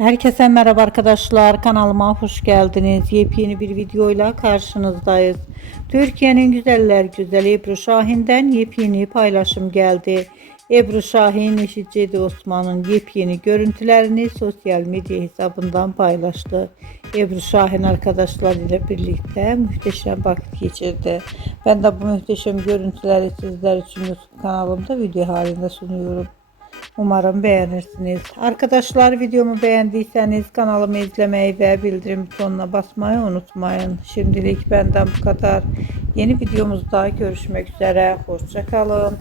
Herkese merhaba arkadaşlar, kanalıma hoş geldiniz. Yepyeni bir videoyla karşınızdayız. Türkiye'nin güzeller güzeli Ebru Şahin'den yepyeni paylaşım geldi. Ebru Şahin, eşi Cedi Osman'ın yepyeni görüntülerini sosyal medya hesabından paylaştı. Ebru Şahin arkadaşlarıyla birlikte muhteşem vakit geçirdi. Ben de bu muhteşem görüntüleri sizler için YouTube kanalımda video halinde sunuyorum. Umarım beğenirsiniz. Arkadaşlar, videomu beğendiyseniz kanalımı izlemeyi ve bildirim butonuna basmayı unutmayın. Şimdilik benden bu kadar. Yeni videomuzda görüşmek üzere. Hoşça kalın.